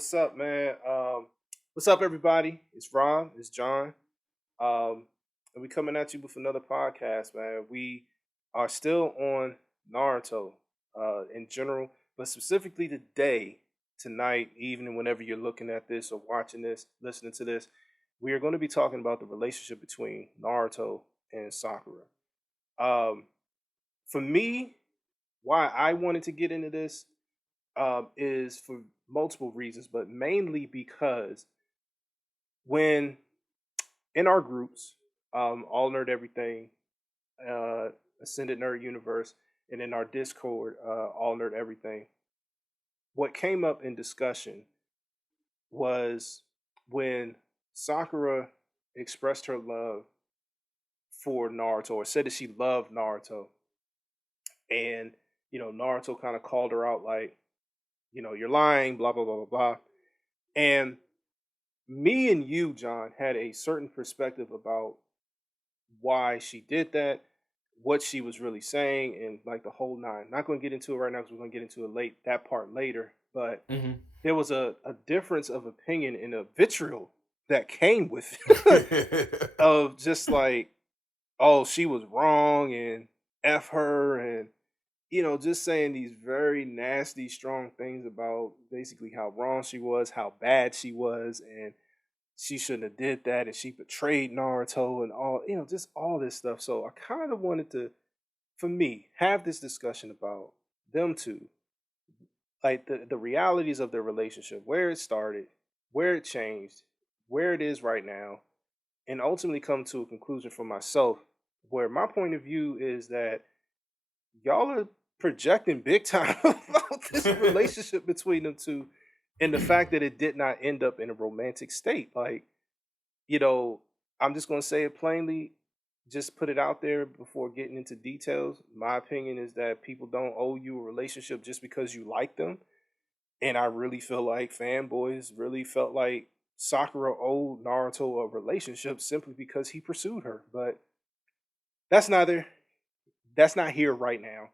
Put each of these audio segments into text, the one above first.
What's up, man? What's up, everybody? It's Ron. It's John. And we coming at you with another podcast, man. We are still on Naruto, in general, but specifically today, tonight, evening, whenever you're looking at this or watching this, listening to this, we are going to be talking about the relationship between Naruto and Sakura. Um, for me, why I wanted to get into this is for multiple reasons, but mainly because when in our groups, all nerd everything, uh, ascended nerd universe, and in our Discord, all nerd everything, what came up in discussion was when Sakura expressed her love for Naruto or said that she loved Naruto, and Naruto kind of called her out like, you're lying, blah blah blah blah blah, and me and you, John, had a certain perspective about why she did that, what she was really saying, and like the whole nine. Not going to get into it right now because we're going to get into it late that part later. But Hmm. there was a difference of opinion and a vitriol that came with it of just like, oh, she was wrong and f her and just saying these very nasty, strong things about basically how wrong she was, how bad she was, and she shouldn't have did that and she betrayed Naruto and all, just all this stuff. So I kind of wanted to, for me, have this discussion about them two, like the realities of their relationship, where it started, where it changed, where it is right now, and ultimately come to a conclusion for myself where my point of view is that y'all are projecting big time about this relationship between them two and the fact that it did not end up in a romantic state. Like, you know, I'm just going to say it plainly, just put it out there before getting into details. My opinion is that people don't owe you a relationship just because you like them. And I really feel like fanboys really felt like Sakura owed Naruto a relationship simply because he pursued her. But that's neither, that's not here right now.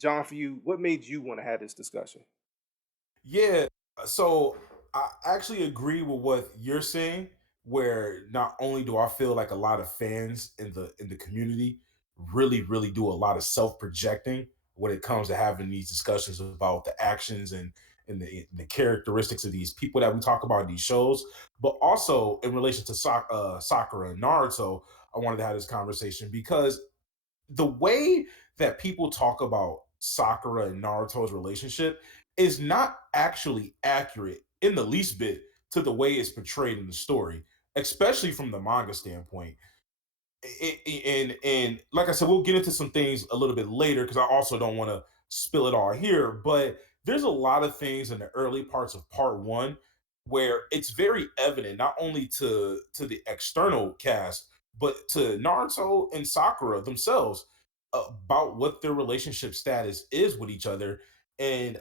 John, for you, what made you want to have this discussion? Yeah. So I actually agree with what you're saying, where not only do I feel like a lot of fans in the community really do a lot of self-projecting when it comes to having these discussions about the actions and the characteristics of these people that we talk about in these shows, but also in relation to Sakura and Naruto, I wanted to have this conversation because the way that people talk about Sakura and Naruto's relationship is not actually accurate in the least bit to the way it's portrayed in the story, especially from the manga standpoint. And like I said, we'll get into some things a little bit later because I also don't want to spill it all here. But there's a lot of things in the early parts of part one where it's very evident, not only to the external cast, but to Naruto and Sakura themselves about what their relationship status is with each other. And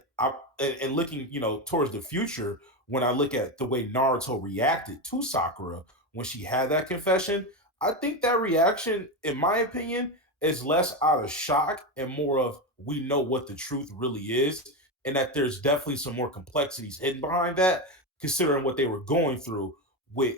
looking, towards the future, when I look at the way Naruto reacted to Sakura when she had that confession, I think that reaction, in my opinion, is less out of shock and more of we know what the truth really is, and that there's definitely some more complexities hidden behind that, considering what they were going through with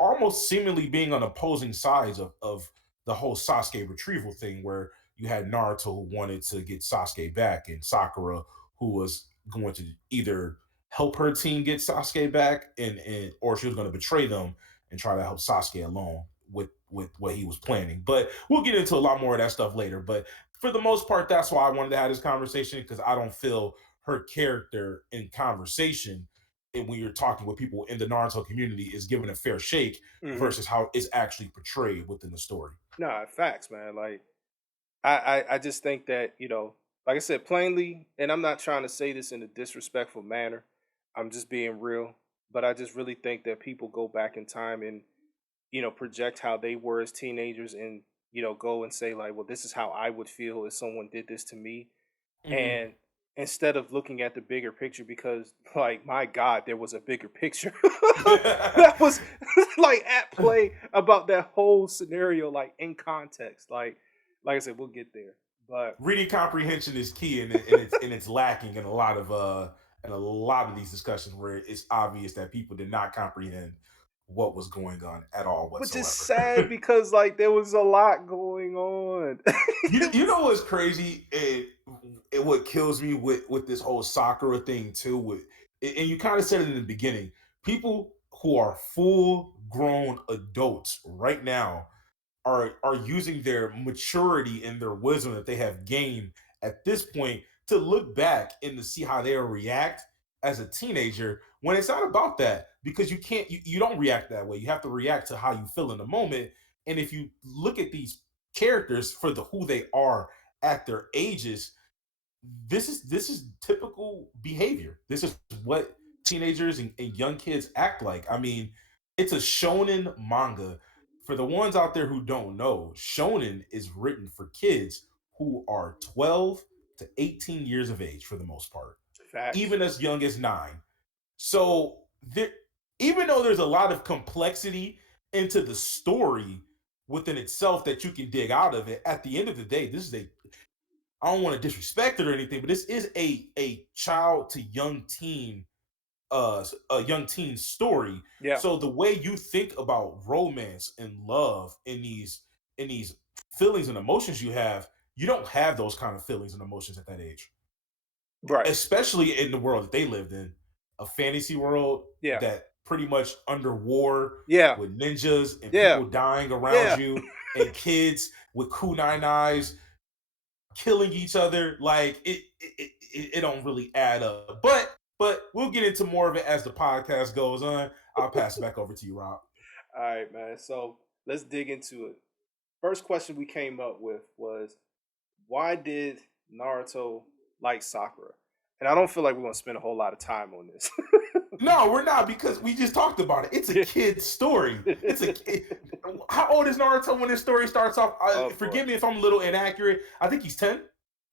almost seemingly being on opposing sides of the whole Sasuke retrieval thing, where you had Naruto who wanted to get Sasuke back, and Sakura who was going to either help her team get Sasuke back, and or she was going to betray them and try to help Sasuke alone with what he was planning. But we'll get into a lot more of that stuff later. But for the most part, that's why I wanted to have this conversation because I don't feel her character in conversation and when you're talking with people in the Naruto community is given a fair shake Hmm. versus how it's actually portrayed within the story. Nah, facts, man. Like I just think that, like I said, plainly, and I'm not trying to say this in a disrespectful manner. I'm just being real. But I just really think that people go back in time and, project how they were as teenagers and, go and say, like, well, this is how I would feel if someone did this to me. Mm-hmm. And instead of looking at the bigger picture, because, like, my God, there was a bigger picture that was like at play about that whole scenario, like in context. Like I said, we'll get there. But Reading comprehension is key, and it's lacking in a lot of and a lot of these discussions where it's obvious that people did not comprehend what was going on at all Which is whatsoever. sad because like there was a lot going on. You It you was- know what's crazy and what kills me with this whole Sakura thing too and you kind of said it in the beginning. People who are full grown adults right now are using their maturity and their wisdom that they have gained at this point to look back and to see how they'll react as a teenager when it's not about that because you don't react that way. You have to react to how you feel in the moment. And if you look at these characters for who they are at their ages, this is typical behavior. This is what teenagers and young kids act like. I mean, it's a shonen manga. For the ones out there who don't know, shonen is written for kids who are 12 to 18 years of age for the most part, Facts. even as young as 9. So there, even though there's a lot of complexity into the story within itself that you can dig out of it, at the end of the day, this is a I don't want to disrespect it or anything, but this is a child to young teen a young teen story. Yeah. So the way you think about romance and love in these feelings and emotions you don't have those kind of feelings and emotions at that age, Right. especially in the world that they lived in, a fantasy world Yeah. that pretty much under war Yeah. with ninjas and Yeah. people dying around Yeah. you and kids with kunai knives killing each other. Like it don't really add up. But we'll get into more of it as the podcast goes on. I'll pass it back over to you, Rob. All right, man. So let's dig into it. First question we came up with was why did Naruto like Sakura? And I don't feel like we're gonna spend a whole lot of time on this. No, we're not because we just talked about it. It's a kid's story. It's a kid. How old is Naruto when this story starts off? Oh boy. Forgive me if I'm a little inaccurate. I think he's 10.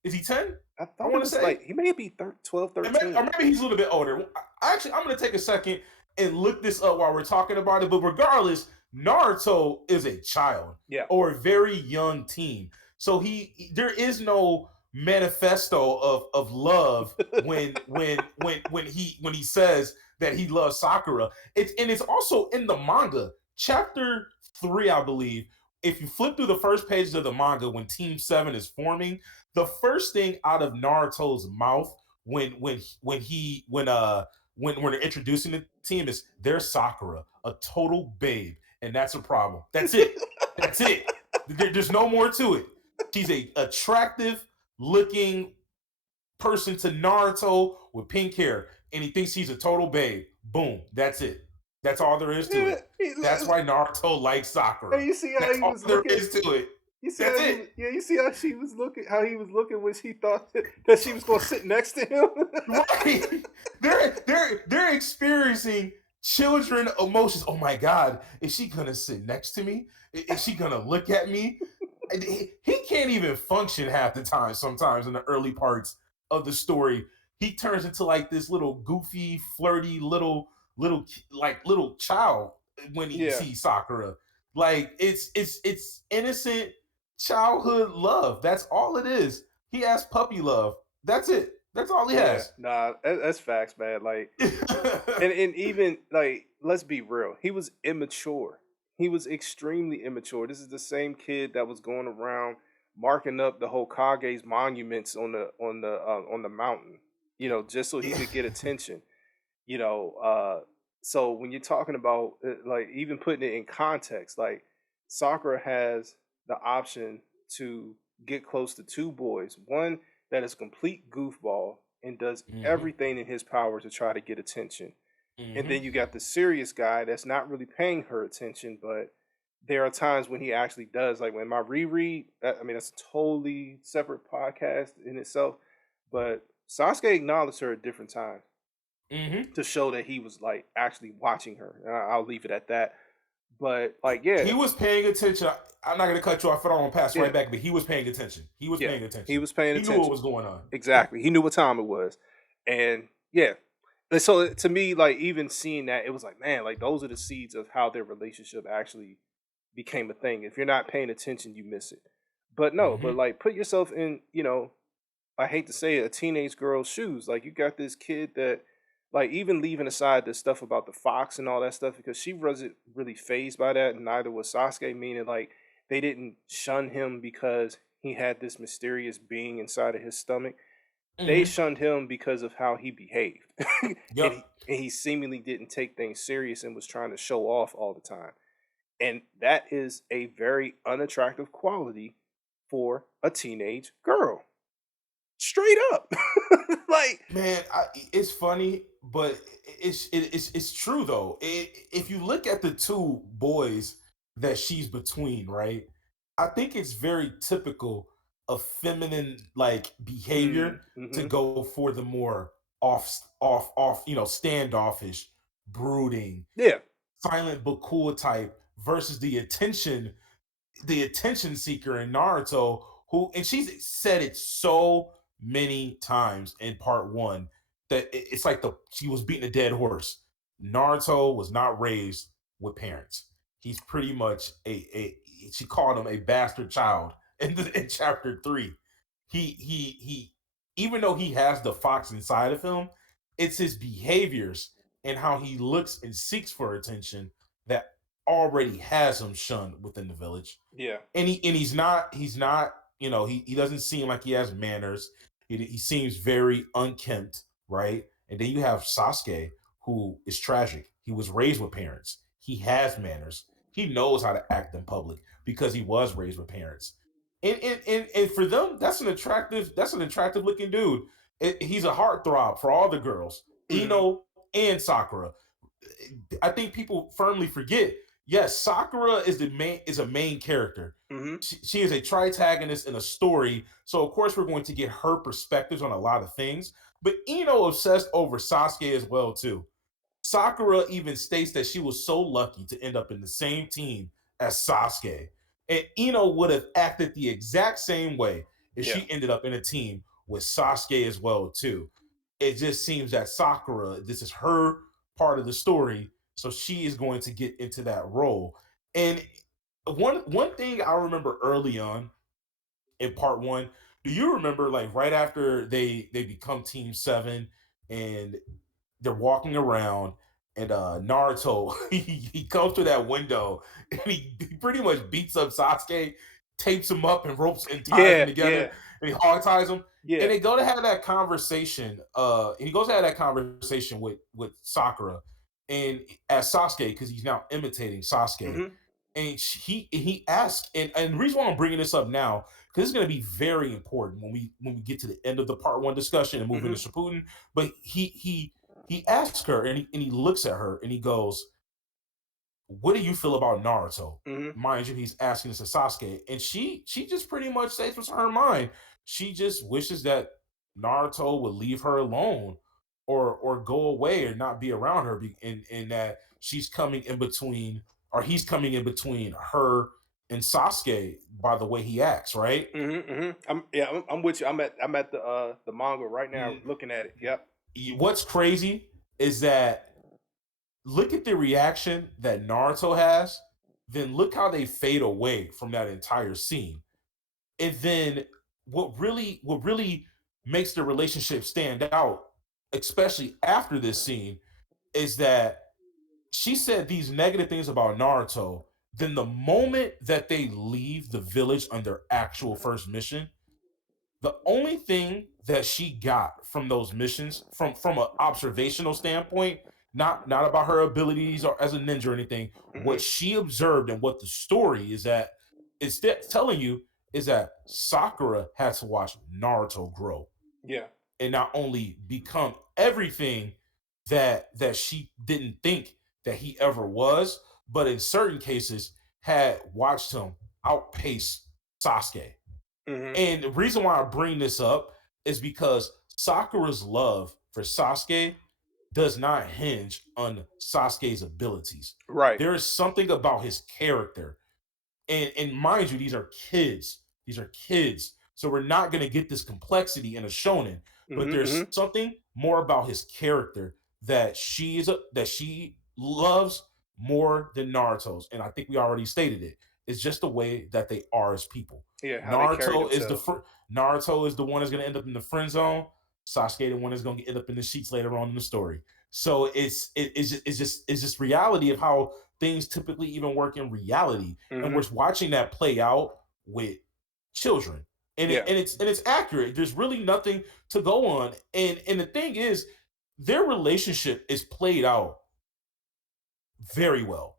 Is he 10? I I thought it want to was say. like he may be 12, Or 13. maybe he's a little bit older. Actually, I'm going to take a second and look this up while we're talking about it. But regardless, Naruto is a child Yeah. or a very young teen. So there is no manifesto of love when he says that he loves Sakura. It's also in the manga. Chapter 3, I believe. If you flip through the first pages of the manga when Team 7 is forming, the first thing out of Naruto's mouth when they're introducing the team is there's Sakura, a total babe, and that's a problem. That's it. That's it. There's no more to it. She's a attractive looking person to Naruto with pink hair, and he thinks he's a total babe. Boom. That's it. That's all there is to Yeah, it. That's why Naruto likes Sakura. hey, you see how That's he all was there looking? is to it. You see That's how he it. was, yeah, you see how she was looking, how he was looking when she thought that she was gonna sit next to him. Right. They're experiencing children emotions. Oh my God, is she gonna sit next to me? Is she gonna look at me? He can't even function half the time. Sometimes in the early parts of the story, he turns into like this little goofy, flirty little child when he Yeah, sees Sakura. Like it's innocent childhood love. That's all it is. He has puppy love. That's it. That's all he yeah, has. nah, that's facts, man. Like, and even like, let's be real, he was immature. He was extremely immature. This is the same kid that was going around marking up the Hokage's monuments on the mountain, just so he could get attention. You know, so when you're talking about like even putting it in context, like Sakura has the option to get close to two boys. One that is a complete goofball and does hmm everything in his power to try to get attention. And hmm then you got the serious guy that's not really paying her attention, but there are times when he actually does. Like when my reread, I mean, that's a totally separate podcast in itself. But Sasuke acknowledged her at different times hmm to show that he was like actually watching her. And I'll leave it at that. But like, yeah, He was paying attention. I'm not gonna cut you off. I don't want to pass yeah, right back, but he was paying attention. He was yeah, paying he attention. was paying He knew what attention. was going on. Exactly, he knew what time it was, and yeah. And so to me, like even seeing that, it was like, man, like those are the seeds of how their relationship actually became a thing. If you're not paying attention, you miss it. But no, but hmm like put yourself in, I hate to say it, a teenage girl's shoes. Like you got this kid that, like, even leaving aside the stuff about the fox and all that stuff, because she wasn't really phased by that, and neither was Sasuke. Meaning, like, they didn't shun him because he had this mysterious being inside of his stomach. They Hmm. shunned him because of how he behaved, and Yep. he seemingly didn't take things serious and was trying to show off all the time. And that is a very unattractive quality for a teenage girl. Straight up. Like, Man, it's funny, but it's true though. If you look at the two boys that she's between, right? I think it's very typical of feminine like behavior to mhm. go for the more standoffish, brooding, Yeah. silent but cool type versus the attention seeker in Naruto, who and she's said it so many times in part one that it's like the she was beating a dead horse. Naruto was not raised with parents. He's pretty much a she called him a bastard child in chapter three. He even though he has the fox inside of him, it's his behaviors and how he looks and seeks for attention that already has him shunned within the village. Yeah. And he's not he doesn't seem like he has manners. He seems very unkempt, right? And then you have Sasuke, who is tragic. He was raised with parents. He has manners. He knows how to act in public because he was raised with parents. And for them, that's an attractive looking dude. He's a heartthrob for all the girls, Mhm. Ino and Sakura. I think people firmly forget. Yes, Sakura is a main character. Mhm. She is a tritagonist in a story, so of course we're going to get her perspectives on a lot of things. But Ino obsessed over Sasuke as well too. Sakura even states that she was so lucky to end up in the same team as Sasuke, and Ino would have acted the exact same way if Yeah. she ended up in a team with Sasuke as well too. It just seems that Sakura, this is her part of the story, so she is going to get into that role. And one thing I remember early on in part one, do you remember like right after they become Team Seven and they're walking around and Naruto he comes to that window and he pretty much beats up Sasuke, tapes him up and ropes and ties them Yeah. together Yeah. and he hog ties him. And Yeah. they go to have that conversation. And he goes to have that conversation with Sakura and as Sasuke because he's now imitating Sasuke Mhm. and he asked, and the reason why I'm bringing this up now because it's going to be very important when we get to the end of the part one discussion and move into Mhm. Shippuden. But he asks her and he looks at her and he goes, "What do you feel about Naruto?" Mhm. Mind you, he's asking this to Sasuke, and she just pretty much says what's on her mind. She just wishes that Naruto would leave her alone or go away or not be around her, and that she's coming in between or he's coming in between her and Sasuke by the way he acts, right? Mhm. Mhm. I'm with you. I'm at the manga right now looking at it. Yep. What's crazy is that look at the reaction that Naruto has, then look how they fade away from that entire scene. And then what really makes the relationship stand out, especially after this scene, is that she said these negative things about Naruto. Then the moment that they leave the village on their actual first mission, the only thing that she got from those missions from an observational standpoint, not about her abilities or as a ninja or anything, what Mhm. she observed and what the story is that telling you is that Sakura had to watch Naruto grow Yeah. and not only become everything that she didn't think that he ever was, but in certain cases had watched him outpace Sasuke. Mhm. And the reason why I bring this up is because Sakura's love for Sasuke does not hinge on Sasuke's abilities. Right. There is something about his character. And mind you, these are kids. These are kids. So we're not going to get this complexity in a shonen, but Mhm. there's Mhm. something more about his character that she loves more than Naruto's. And I think we already stated it. It's just the way that they are as people. Yeah, how they carry Naruto is themselves. Naruto is the one that's going to end up in the friend zone. Sasuke the one that's going to end up in the sheets later on in the story. So it's just reality of how things typically even work in reality, and Hmm. we're watching that play out with children, and Yeah. it's accurate. There's really nothing to go on, and the thing is, their relationship is played out very well.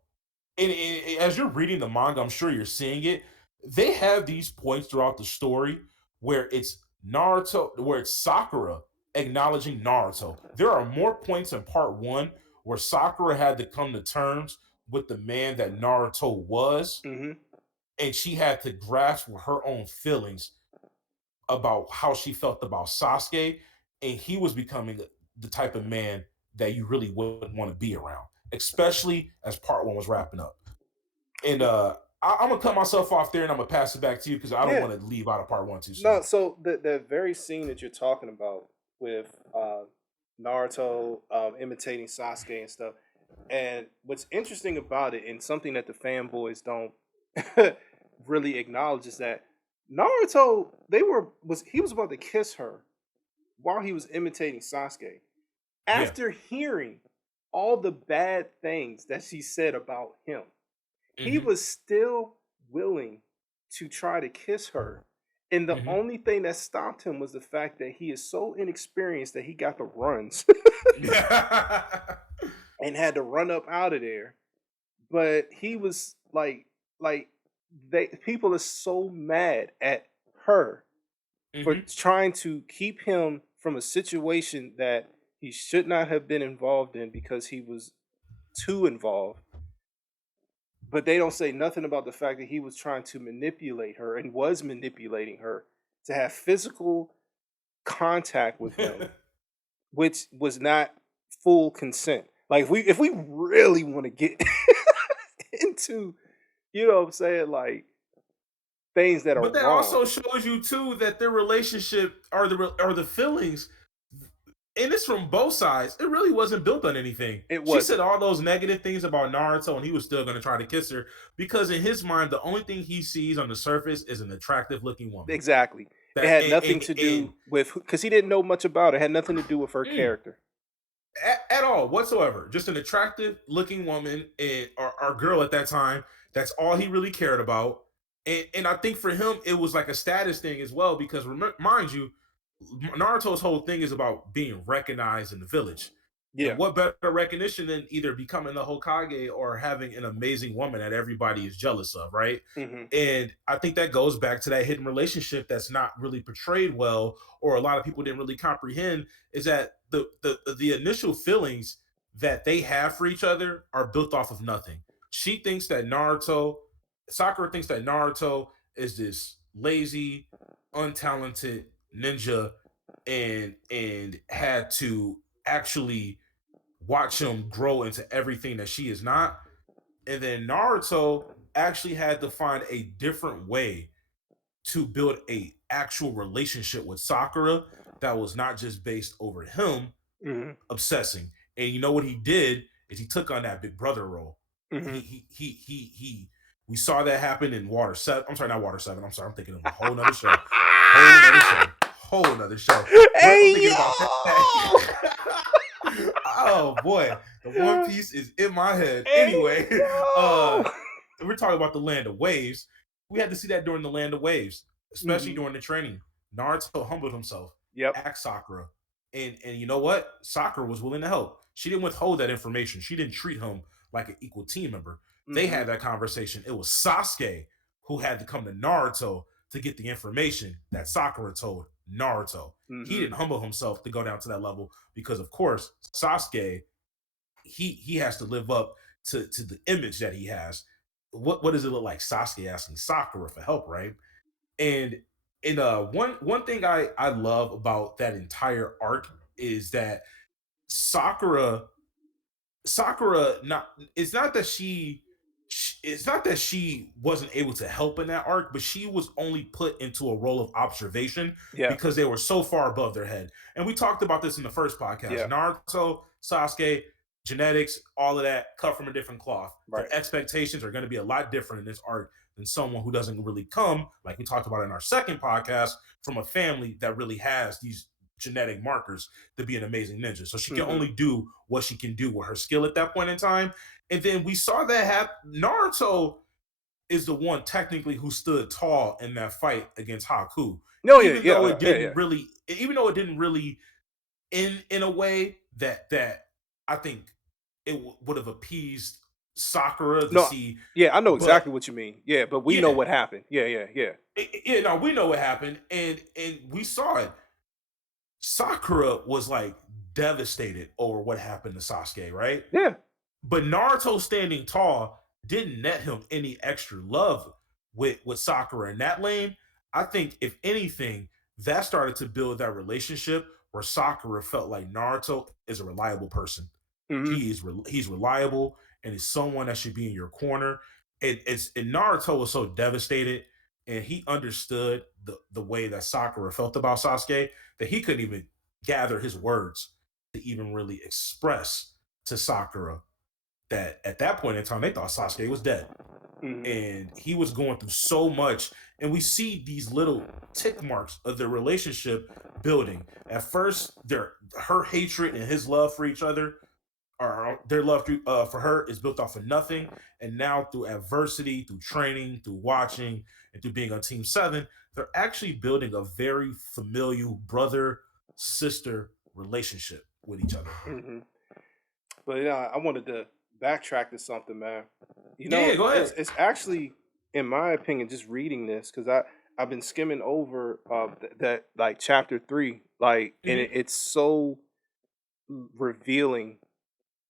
And as you're reading the manga, I'm sure you're seeing it. They have these points throughout the story where it's Naruto, where it's Sakura acknowledging Naruto. There are more points in part one where Sakura had to come to terms with the man that Naruto was, Hmm. and she had to grasp with her own feelings about how she felt about Sasuke, and he was becoming the type of man that you really wouldn't want to be around, especially as part one was wrapping up. And I'm gonna cut myself off there, and I'm gonna pass it back to you because I don't Yeah. want to leave out a part one too soon. No, so the very scene that you're talking about with Naruto imitating Sasuke and stuff, and what's interesting about it, and something that the fanboys don't really acknowledge, is that Naruto he was about to kiss her while he was imitating Sasuke. Yeah. After hearing all the bad things that she said about him, he Hmm. was still willing to try to kiss her. And the Hmm. only thing that stopped him was the fact that he is so inexperienced that he got the runs and had to run up out of there. But he was like they people are so mad at her for Hmm. trying to keep him from a situation that he should not have been involved in because he was too involved. But they don't say nothing about the fact that he was trying to manipulate her and was manipulating her to have physical contact with him, which was not full consent. Like if we really want to get into, what I'm saying, like things that are But that wrong. also shows you too that their relationship or the feelings, and it's from both sides. It really wasn't built on anything. It She said wasn't. all those negative things about Naruto, and he was still going to try to kiss her because in his mind, the only thing he sees on the surface is an attractive looking woman. Exactly. It That had nothing to do with because he didn't know much about it. It had nothing to do with her mm, character. at all whatsoever. Just an attractive looking woman and or girl at that time. That's all he really cared about. And I think for him it was like a status thing as well because mind you, Naruto's whole thing is about being recognized in the village. And Yeah. what better recognition than either becoming the Hokage or having an amazing woman that everybody is jealous of, right? Hmm. And I think that goes back to that hidden relationship that's not really portrayed well, or a lot of people didn't really comprehend, is that the initial feelings that they have for each other are built off of nothing. She thinks that Naruto, Sakura thinks that Naruto is this lazy, untalented ninja, and had to actually watch him grow into everything that she is not. And then Naruto actually had to find a different way to build a actual relationship with Sakura that was not just based over him Hmm. obsessing. And you know what he did is he took on that big brother role. He Hmm. he we saw that happen in Water 7. I'm sorry, not Water 7. I'm sorry, I'm thinking of a whole nother show. Whole nother show. Whole nother show. But I'm Hey thinking about that. yo! Oh boy, the One Piece is in my head. Hey Anyway, yo! uh we're talking about the Land of Waves. We had to see that during the Land of Waves, especially Hmm. during the training. Naruto humbled himself, Yep. asked Sakura, and you know what? Sakura was willing to help. She didn't withhold that information. She didn't treat him like an equal team member. They Hmm. had that conversation. It was Sasuke who had to come to Naruto to get the information that Sakura told Naruto. He Hmm. didn't humble himself to go down to that level because, of course, Sasuke he has to live up to the image that he has. What does it look like? Sasuke asking Sakura for help, right? And one thing I love about that entire arc is that Sakura Sakura not it's not that it's not that she wasn't able to help in that arc, but she was only put into a role of observation Yeah. because they were so far above their head. And we talked about this in the first podcast. Yeah. Naruto, Sasuke, genetics, all of that, cut from a different cloth. Right. Their expectations are going to be a lot different in this art than someone who doesn't really come, like we talked about in our second podcast, from a family that really has these genetic markers to be an amazing ninja. So she can Mm-hmm. only do what she can do with her skill at that point in time. And then we saw that happen. Naruto is the one technically who stood tall in that fight against Haku. No, yeah, Even though yeah, it yeah, yeah. didn't really, even though it didn't really in a way that I think it would have appeased Sakura to No, see, yeah, I know but exactly what you mean. Yeah, but we know yeah, what happened. Yeah, yeah, yeah. no, we know what happened, and we saw it. Sakura was like devastated over what happened to Sasuke, right? Yeah. But Naruto standing tall didn't net him any extra love with Sakura in that lane. I think if anything, that started to build that relationship where Sakura felt like Naruto is a reliable person. Mm-hmm. He's reliable and is someone that should be in your corner. And Naruto was so devastated and he understood the way that Sakura felt about Sasuke that he couldn't even gather his words to even really express to Sakura that at that point in time they thought Sasuke was dead. Mm-hmm. And he was going through so much. And we see these little tick marks of their relationship building. At first, her hatred and his love for each other, or their love for her, is built off of nothing. And now through adversity, through training, through watching, and through being on Team 7, they're actually building a very familial brother sister relationship with each other. Mm-hmm. But yeah, I wanted to backtrack to something, man. You Yeah, know, yeah, go ahead. it's actually, in my opinion, just reading this because I've been skimming over that like chapter 3, like, and Mm-hmm. it's so revealing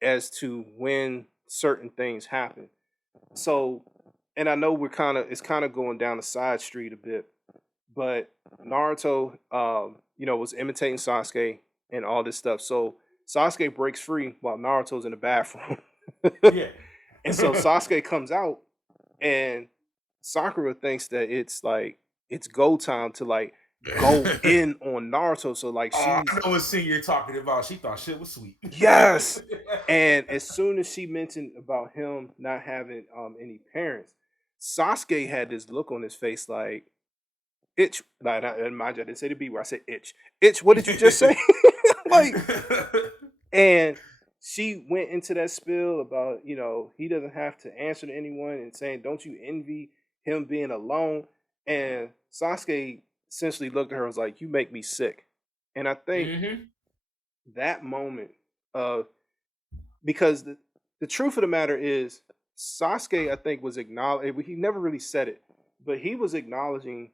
as to when certain things happen. So, and I know it's kind of going down the side street a bit, but Naruto, was imitating Sasuke and all this stuff. So Sasuke breaks free while Naruto's in the bathroom, Yeah. and so Sasuke comes out, and Sakura thinks that it's go time to like go in on Naruto. So like Oh, I she's know what scene you're talking about. She thought shit was sweet. yes, and as soon as she mentioned about him not having any parents, Sasuke had this look on his face like itch. Like, and mind you, I didn't say the B word. I said itch. Itch. What did you just say? Like, and she went into that spiel about he doesn't have to answer to anyone and saying, "Don't you envy him being alone?" And Sasuke essentially looked at her and was like, "You make me sick." And I think Hmm. that moment of because the truth of the matter is Sasuke, I think, was acknowledged. He never really said it, but he was acknowledging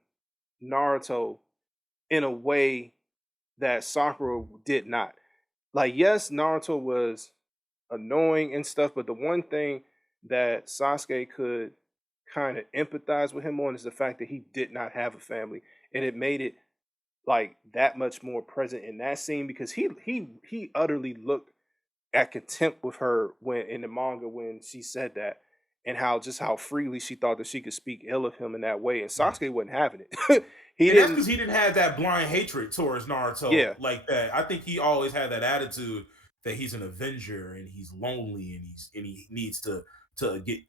Naruto in a way that Sakura did not. Like, yes, Naruto was annoying and stuff, but the one thing that Sasuke could kind of empathize with him on is the fact that he did not have a family, and it made it like that much more present in that scene because he utterly looked at contempt with her when in the manga when she said that, and how freely she thought that she could speak ill of him in that way, and Sasuke wasn't having it. He And that's didn't. because he didn't have that blind hatred towards Naruto Yeah. like that. I think he always had that attitude that he's an avenger and he's lonely and he needs to get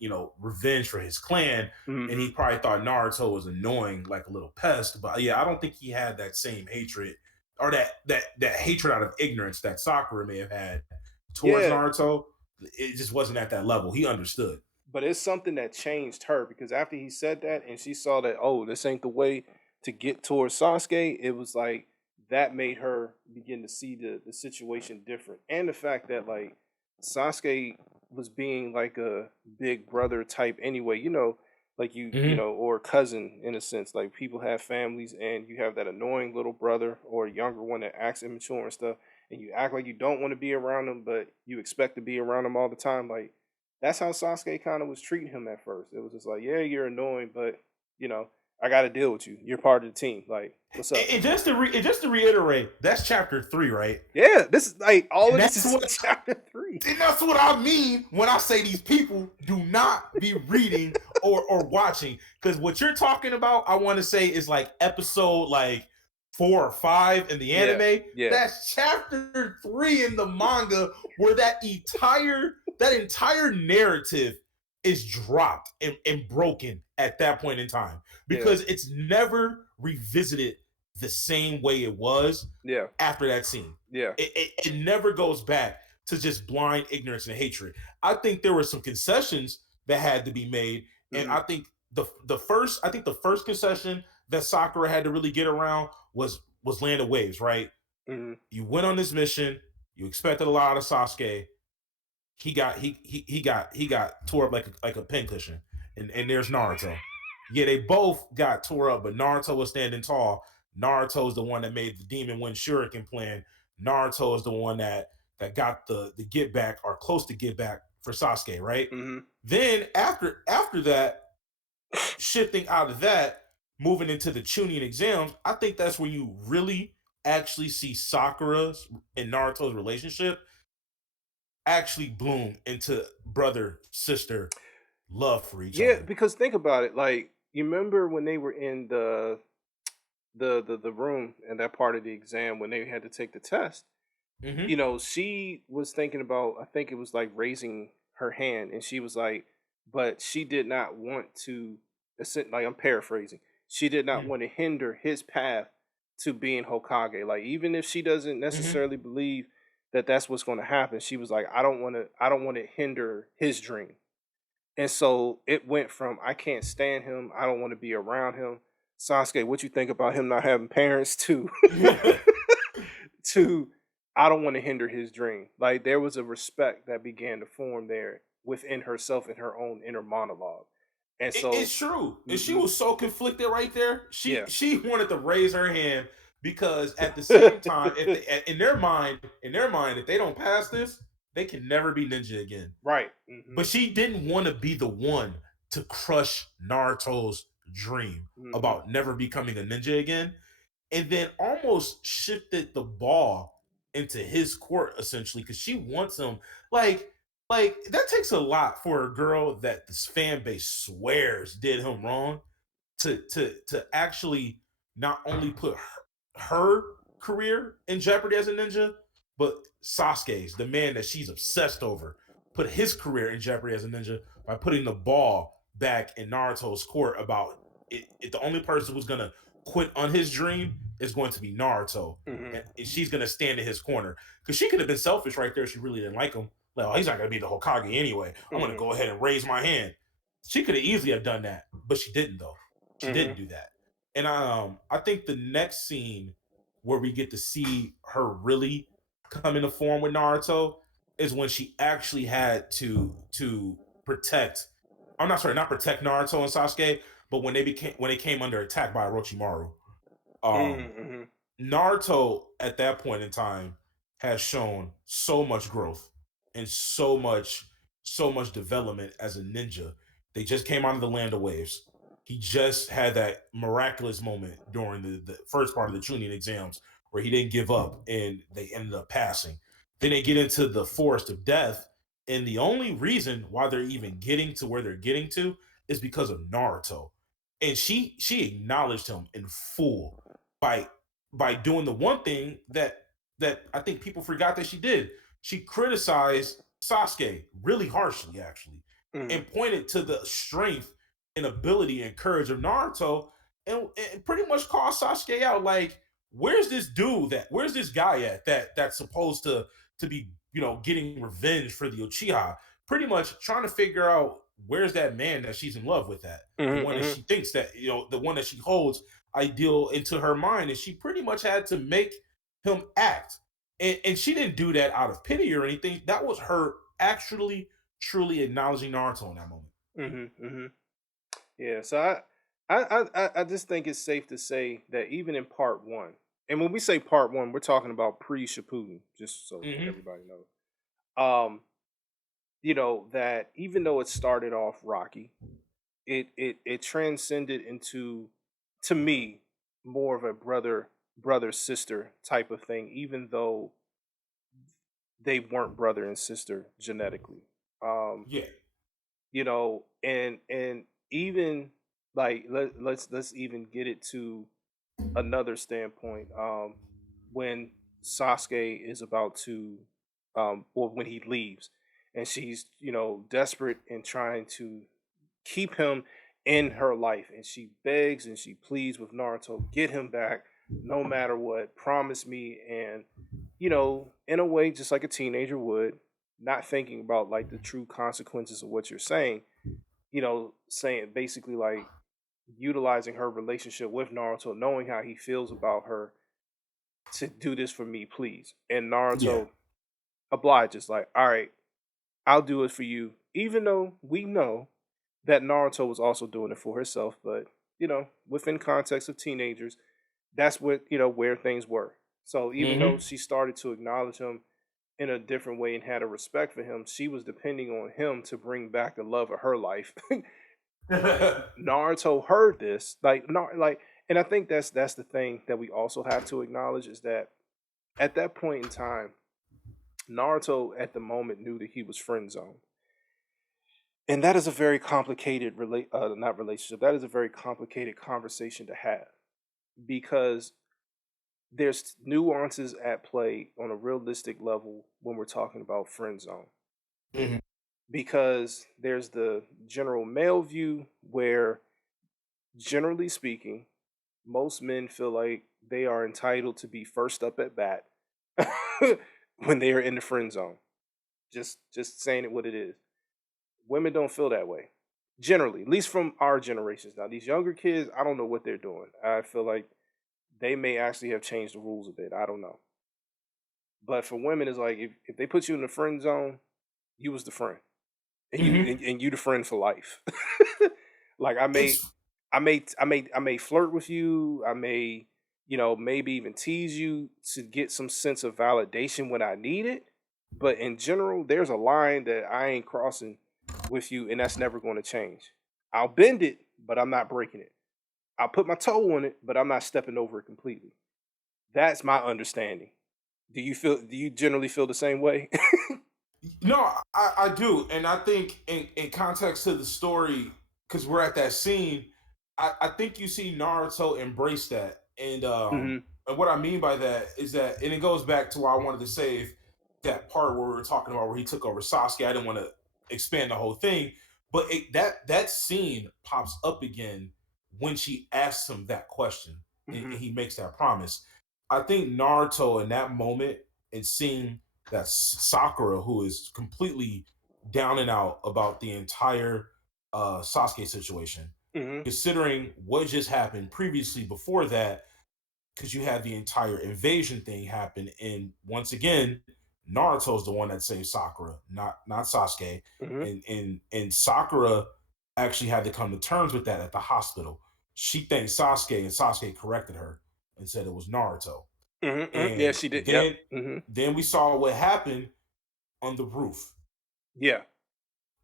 revenge for his clan. And Hmm. he probably thought Naruto was annoying like a little pest. But yeah, I don't think he had that same hatred or that hatred out of ignorance that Sakura may have had towards Yeah, Naruto. It just wasn't at that level. He understood. but it's something that changed her because after he said that and she saw that, oh, this ain't the way to get towards Sasuke, it was like that made her begin to see the situation different. And the fact that like Sasuke was being like a big brother type anyway, like Hmm. or cousin in a sense. Like people have families and you have that annoying little brother or a younger one that acts immature and stuff, and you act like you don't want to be around them, but you expect to be around them all the time. Like that's how Sasuke kind of was treating him at first. It was just like, yeah, you're annoying, but you know, I got to deal with you. You're part of the team. Like, what's up? And just to reiterate, that's chapter 3, right? Yeah, this is like all And of this that's is what chapter 3. And that's what I mean when I say these people do not be reading or watching. Because what you're talking about, I want to say is like episode like 4 or 5 in the Yeah. anime. Yeah. That's chapter 3 in the manga, where that entire narrative is dropped and broken at that point in time, Yeah. because it's never revisited the same way it was Yeah. after that scene. Yeah. It never goes back to just blind ignorance and hatred. I think there were some concessions that had to be made, and Mhm. I think the first concession that Sakura had to really get around was Land of Waves, right? Mhm. You went on this mission, you expected a lot of Sasuke. He got tore up like a pincushion, and there's Naruto. Yeah, they both got tore up, but Naruto was standing tall. Naruto's the one that made the Demon Wind Shuriken plan. Naruto is the one that got the get back, or close to get back, for Sasuke, right? Mhm. Then after that, shifting out of that, moving into the Chunin exams, I think that's where you really actually see Sakura's and Naruto's relationship actually bloom into brother sister love for each Yeah, other. because think about it. Like, you remember when they were in the room and that part of the exam when they had to take the test. Hmm. She was thinking about, I think it was like raising her hand, and she was like, but she did not want to. Like, I'm paraphrasing. She did not Hmm. want to hinder his path to being Hokage. Like, even if she doesn't Hmm. necessarily believe that that's what's going to happen, she was like, I don't want to. I don't want to hinder his dream. And so it went from I can't stand him, I don't want to be around him. Sasuke, what you think about him not having parents to to I don't want to hinder his dream. Like, there was a respect that began to form there within herself in her own inner monologue. And so It's true, and she mhm, was so conflicted right there. She yeah, she wanted to raise her hand, because at the same time, if they, in their mind, if they don't pass this, they can never be ninja again. right. But she didn't want to be the one to crush Naruto's dream Hmm. about never becoming a ninja again, and then almost shifted the ball into his court, essentially, because she wants him. like that takes a lot for a girl that this fan base swears did him wrong, to actually not only put her career in jeopardy as a ninja, but Sasuke's, the man that she's obsessed over, put his career in jeopardy as a ninja by putting the ball back in Naruto's court about it. The only person who's gonna quit on his dream is going to be Naruto, Hmm. and she's gonna stand in his corner, because she could have been selfish right there. She really didn't like him. Like, oh, he's not gonna be the Hokage anyway. I'm gonna Hmm. go ahead and raise my hand. She could have easily have done that, but she didn't though. She Hmm. didn't do that. And I think the next scene where we get to see her really come into form with Naruto is when she actually had to protect. I'm not sorry, not protect Naruto and Sasuke, but when they came under attack by Orochimaru. Um, Hmm. Naruto at that point in time has shown so much growth and so much development as a ninja. They just came out of the Land of Waves. He just had that miraculous moment during the first part of the Chunin exams where he didn't give up and they ended up passing. Then they get into the Forest of Death, and the only reason why they're even getting to where they're getting to is because of Naruto. And she acknowledged him in full by doing the one thing that I think people forgot that she did. She criticized Sasuke really harshly, actually, Hmm. and pointed to the strength and ability and courage of Naruto, and pretty much called Sasuke out. Like, where's this guy at that's supposed to be, getting revenge for the Uchiha? Pretty much trying to figure out where's that man that she's in love with, at the one that Hmm. she thinks that, the one that she holds ideal into her mind, and she pretty much had to make him act. And she didn't do that out of pity or anything. That was her actually truly acknowledging Naruto in that moment. Hmm. Hmm. Yeah, so I just think it's safe to say that even in part one, and when we say part one, we're talking about pre Shippuden, just so Hmm. everybody knows. Um, that even though it started off rocky, it transcended into, to me, more of a brother sister type of thing, even though they weren't brother and sister genetically. Um, Yeah. and even like let's even get it to another standpoint, when Sasuke is about to, or when he leaves, and she's desperate and trying to keep him in her life, and she begs and she pleads with Naruto, get him back, no matter what. Promise me, and in a way, just like a teenager would, not thinking about like the true consequences of what you're saying. Saying basically like utilizing her relationship with Naruto, knowing how he feels about her, to do this for me, please. And Yeah. Naruto obliges, like, all right, I'll do it for you, even though we know that Naruto was also doing it for herself. But within context of teenagers, that's what where things were. So even though Hmm. she started to acknowledge him in a different way and had a respect for him, she was depending on him to bring back the love of her life. Naruto heard this, and I think that's the thing that we also have to acknowledge, is that at that point in time, Naruto at the moment knew that he was friend zoned, and that is a very complicated not relationship. That is a very complicated conversation to have, because there's nuances at play on a realistic level when we're talking about friend zone. Hmm. Because there's the general male view where, generally speaking, most men feel like they are entitled to be first up at bat when they are in the friend zone. Just saying it what it is. Women don't feel that way. Generally, at least from our generations. Now, these younger kids, I don't know what they're doing. I feel like they may actually have changed the rules a bit. I don't know. But for women, it's like if they put you in the friend zone, you was the friend. And you Hmm. and you the friend for life. Like It's I may flirt with you. I may, maybe even tease you to get some sense of validation when I need it. But in general, there's a line that I ain't crossing with you, and that's never going to change. I'll bend it, but I'm not breaking it. I'll put my toe on it, but I'm not stepping over it completely. That's my understanding. Do you generally feel the same way? No, I do, and I think in context to the story, because we're at that scene, I think you see Naruto embrace that, Mhm. and what I mean by that is that, and it goes back to why I wanted to save that part where we were talking about where he took over Sasuke. I didn't want to expand the whole thing, but that scene pops up again when she asks him that question, and Mhm. he makes that promise. I think Naruto in that moment and seeing that Sakura, who is completely down and out about the entire Sasuke situation, Mhm. considering what just happened previously before that, because you had the entire invasion thing happen, and once again, Naruto's the one that saved Sakura, not Sasuke, Mhm. and Sakura actually had to come to terms with that at the hospital. She thanked Sasuke, and Sasuke corrected her and said it was Naruto. Mhm. Mhm. Yeah, And she did. Yep. then then we saw what happened on the roof. Yeah.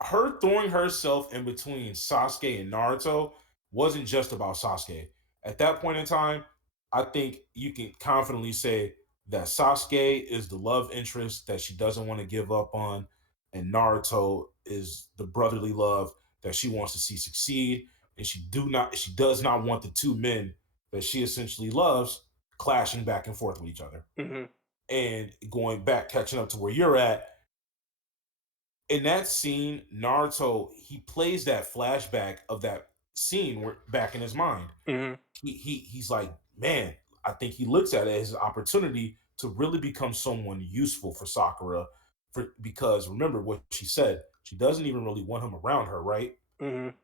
Her throwing herself in between Sasuke and Naruto wasn't just about Sasuke. At that point in time, I think you can confidently say that Sasuke is the love interest that she doesn't want to give up on, and Naruto is the brotherly love that she wants to see succeed. And she does not want the two men that she essentially loves clashing back and forth with each other. Mhm. And going back, catching up to where you're at, in that scene, Naruto, he plays that flashback of that scene where, back in his mind. Mhm. He's like, man, I think he looks at it as an opportunity to really become someone useful for Sakura. Because remember what she said, she doesn't even really want him around her, right? Mhm.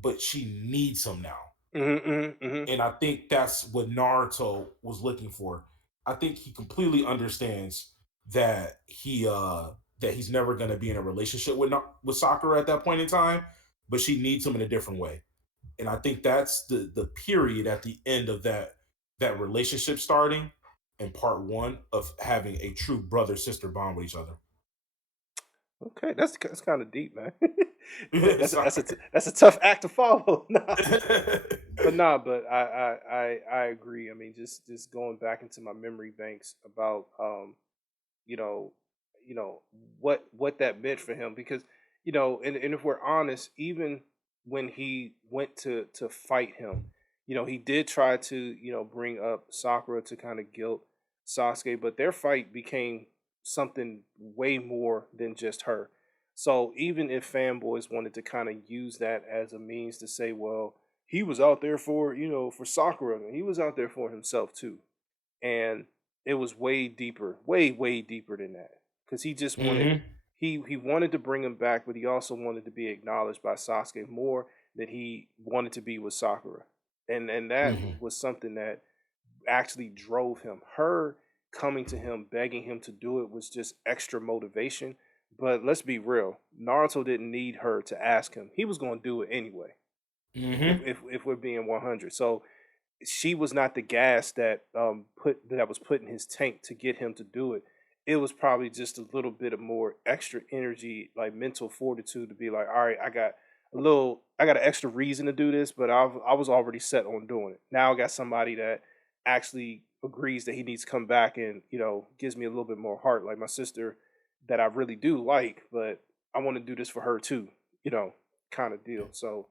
But she needs him now. Mhm. Mhm. Mhm. And I think that's what Naruto was looking for. I think he completely understands that he's never going to be in a relationship with Sakura at that point in time, but she needs him in a different way. And I think that's the period at the end of that relationship starting, and part one of having a true brother sister bond with each other. Okay, that's kind of deep, man. Sorry. That's a tough act to follow. Nah. But nah, but I agree. I mean, just going back into my memory banks about you know, what that meant for him, because and if we're honest, even when he went to fight him, he did try to, bring up Sakura to kind of guilt Sasuke, but their fight became something way more than just her. So even if fanboys wanted to kind of use that as a means to say, well, he was out there for, for Sakura, and he was out there for himself too. And it was way deeper, way deeper than that. Because he just wanted Hmm. he wanted to bring him back, but he also wanted to be acknowledged by Sasuke more than he wanted to be with Sakura. And that Hmm. was something that actually drove him. Her coming to him, begging him to do it was just extra motivation. But let's be real, Naruto didn't need her to ask him. He was going to do it anyway. If, Hmm. if if we're being 100, so she was not the gas that was put in his tank to get him to do it. It was probably just a little bit of more extra energy, like mental fortitude, to be like, all right, I got an extra reason to do this, but I was already set on doing it. Now I got somebody that actually agrees that he needs to come back and gives me a little bit more heart, like my sister that I really do like, but I want to do this for her too, kind of deal. So